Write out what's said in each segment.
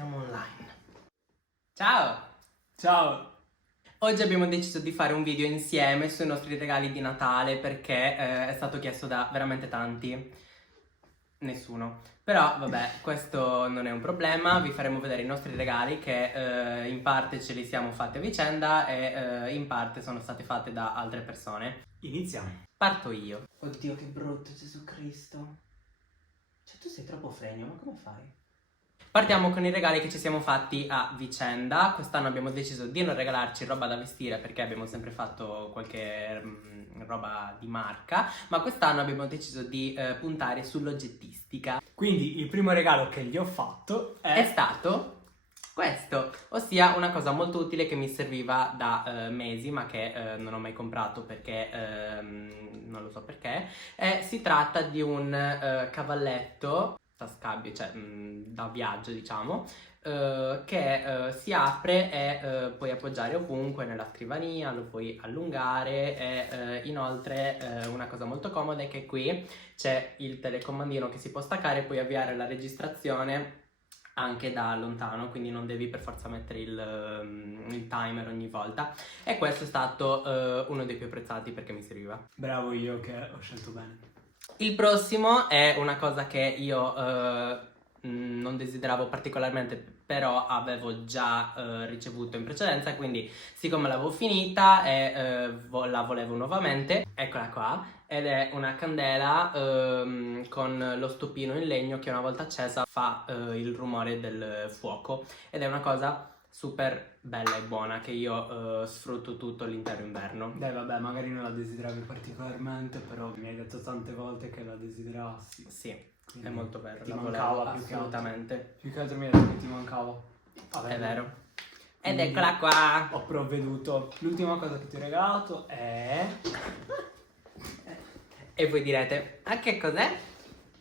Siamo online. Ciao! Ciao! Oggi abbiamo deciso di fare un video insieme sui nostri regali di Natale perché è stato chiesto da veramente tanti. Nessuno. Però vabbè, questo non è un problema, vi faremo vedere i nostri regali che in parte ce li siamo fatti a vicenda e in parte sono state fatte da altre persone. Iniziamo. Parto io. Oddio che brutto, Gesù Cristo. Cioè tu sei troppo fregno, ma come fai? Partiamo con i regali che ci siamo fatti a vicenda. Quest'anno abbiamo deciso di non regalarci roba da vestire perché abbiamo sempre fatto qualche roba di marca, ma quest'anno abbiamo deciso di puntare sull'oggettistica. Quindi il primo regalo che gli ho fatto È stato questo, ossia una cosa molto utile che mi serviva da mesi ma che non ho mai comprato perché non lo so perché. Si tratta di un cavalletto tascabile, cioè da viaggio diciamo, che si apre e puoi appoggiare ovunque nella scrivania, lo puoi allungare e inoltre una cosa molto comoda è che qui c'è il telecomandino che si può staccare e puoi avviare la registrazione anche da lontano, quindi non devi per forza mettere il timer ogni volta, e questo è stato uno dei più apprezzati perché mi serviva. Bravo io che ho scelto bene. Il prossimo è una cosa che io non desideravo particolarmente, però avevo già ricevuto in precedenza, quindi siccome l'avevo finita e la volevo nuovamente, eccola qua, ed è una candela con lo stupino in legno che una volta accesa fa il rumore del fuoco, ed è una cosa super bella e buona che io sfrutto tutto l'intero inverno. Dai vabbè, magari non la desideravi particolarmente, però mi hai detto tante volte che la desiderassi. Sì, Quindi è molto vero, ti la mancava volevo più che altro. assolutamente. Più che altro mi hai detto che ti mancava. Vabbè, È vero. Ed Quindi eccola qua. ho provveduto. L'ultima cosa che ti ho regalato è... E voi direte, a che cos'è?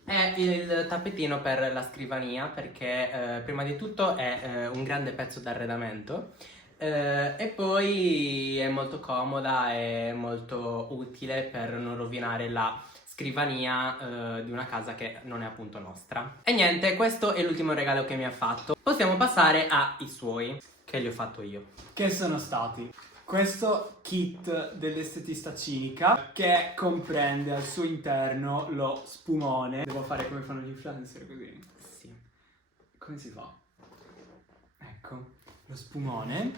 È il tappetino per la scrivania perché prima di tutto è un grande pezzo d'arredamento e poi è molto comoda e molto utile per non rovinare la scrivania di una casa che non è appunto nostra. E niente, questo è l'ultimo regalo che mi ha fatto. Possiamo passare ai suoi, che gli ho fatto io. Che sono stati questo kit dell'estetista cinica che comprende al suo interno lo spumone. Devo fare come fanno gli influencer così. Sì. Come si fa? Ecco, lo spumone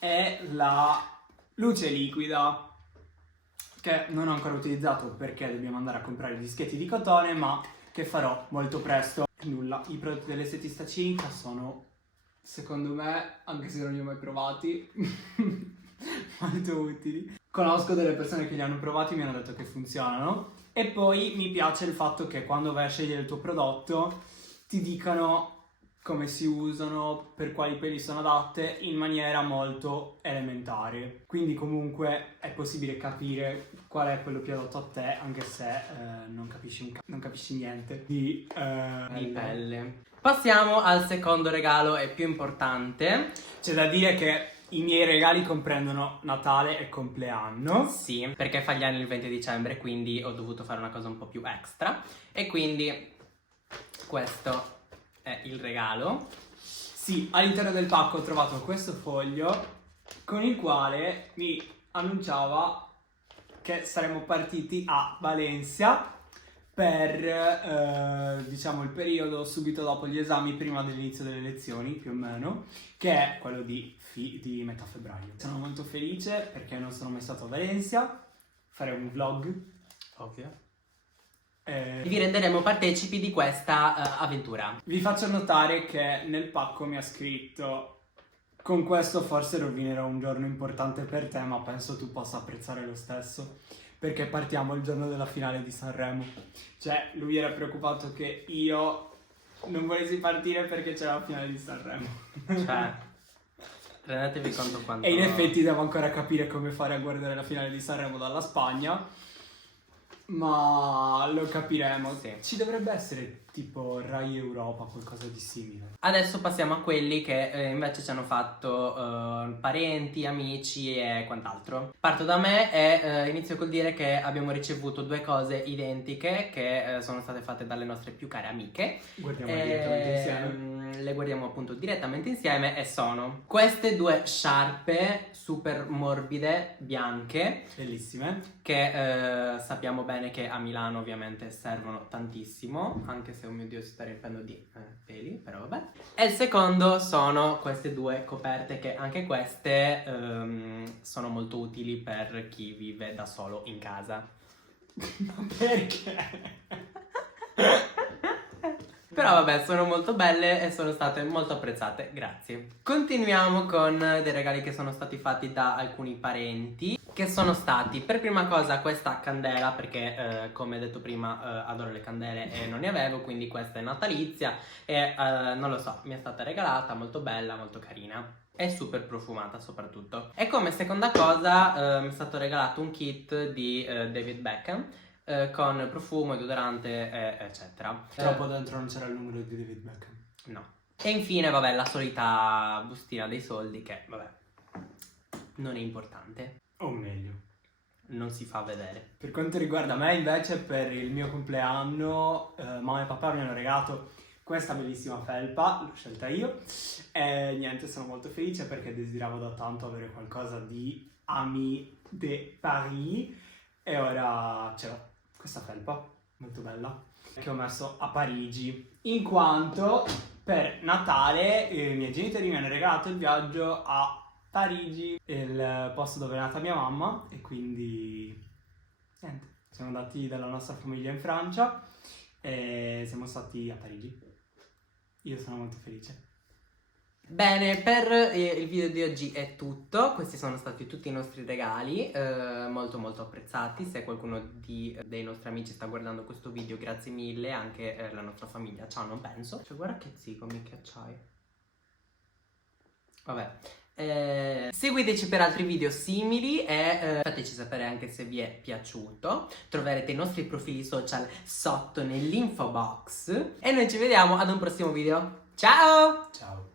e la luce liquida che non ho ancora utilizzato perché dobbiamo andare a comprare gli dischetti di cotone, ma che farò molto presto. Nulla, i prodotti dell'estetista cinica sono, secondo me, anche se non li ho mai provati, molto utili. Conosco delle persone che li hanno provati e mi hanno detto che funzionano. E poi mi piace il fatto che quando vai a scegliere il tuo prodotto ti dicano come si usano, per quali peli sono adatte, in maniera molto elementare. Quindi comunque è possibile capire qual è quello più adatto a te, anche se non capisci niente di Pelle. Passiamo al secondo regalo e più importante. C'è da dire che i miei regali comprendono Natale e compleanno. Sì, perché fa gli anni il 20 dicembre, quindi ho dovuto fare una cosa un po' più extra. E quindi questo è il regalo. Sì, all'interno del pacco ho trovato questo foglio con il quale mi annunciava che saremmo partiti a Valencia per diciamo il periodo subito dopo gli esami, prima dell'inizio delle lezioni più o meno, che è quello di metà febbraio. Sono molto felice perché non sono mai stato a Valencia, farei un vlog. Ovvio. Vi renderemo partecipi di questa avventura. Vi faccio notare che nel pacco mi ha scritto: con questo forse rovinerò un giorno importante per te, ma penso tu possa apprezzare lo stesso, perché partiamo il giorno della finale di Sanremo. Cioè, lui era preoccupato che io non volessi partire perché c'era la finale di Sanremo. Cioè, rendetevi conto quanto... E in effetti devo ancora capire come fare a guardare la finale di Sanremo dalla Spagna, ma lo capiremo. Sì. Ci dovrebbe essere tipo Rai Europa, qualcosa di simile. Adesso passiamo a quelli che invece ci hanno fatto parenti, amici e quant'altro. Parto da me e inizio col dire che abbiamo ricevuto due cose identiche che sono state fatte dalle nostre più care amiche. Guardiamo direttamente insieme. Le guardiamo appunto direttamente insieme e sono queste due sciarpe super morbide, bianche, Bellissime. che sappiamo bene che a Milano ovviamente servono tantissimo, anche se, oh mio Dio, si sta riempiendo di peli, però vabbè. E il secondo sono queste due coperte che anche queste sono molto utili per chi vive da solo in casa. Ma perché? Però vabbè, sono molto belle e sono state molto apprezzate, grazie. Continuiamo con dei regali che sono stati fatti da alcuni parenti, che sono stati per prima cosa questa candela, perché come detto prima adoro le candele e non ne avevo, quindi questa è natalizia e non lo so, mi è stata regalata, molto bella, molto carina. È super profumata soprattutto. E come seconda cosa mi è stato regalato un kit di David Beckham con profumo, deodorante, eccetera. Troppo dentro non c'era il numero di David Beckham. No. E infine, vabbè, la solita bustina dei soldi che, vabbè, non è importante. O meglio. Non si fa vedere. Per quanto riguarda me, invece, per il mio compleanno, mamma e papà mi hanno regalato questa bellissima felpa, l'ho scelta io. E niente, sono molto felice perché desideravo da tanto avere qualcosa di Ami de Paris. E ora ce l'ho, questa felpa, molto bella, che ho messo a Parigi. In quanto per Natale i miei genitori mi hanno regalato il viaggio a Parigi, il posto dove è nata mia mamma, e quindi niente, siamo andati dalla nostra famiglia in Francia e siamo stati a Parigi. Io sono molto felice. Bene, per il video di oggi è tutto. Questi sono stati tutti i nostri regali, molto molto apprezzati. Se qualcuno dei nostri amici sta guardando questo video, grazie mille, anche la nostra famiglia. Ciao, non penso. Cioè, guarda che zico mi acciai. Vabbè. Seguiteci per altri video simili e fateci sapere anche se vi è piaciuto. Troverete i nostri profili social sotto nell'info box e noi ci vediamo ad un prossimo video. Ciao! Ciao!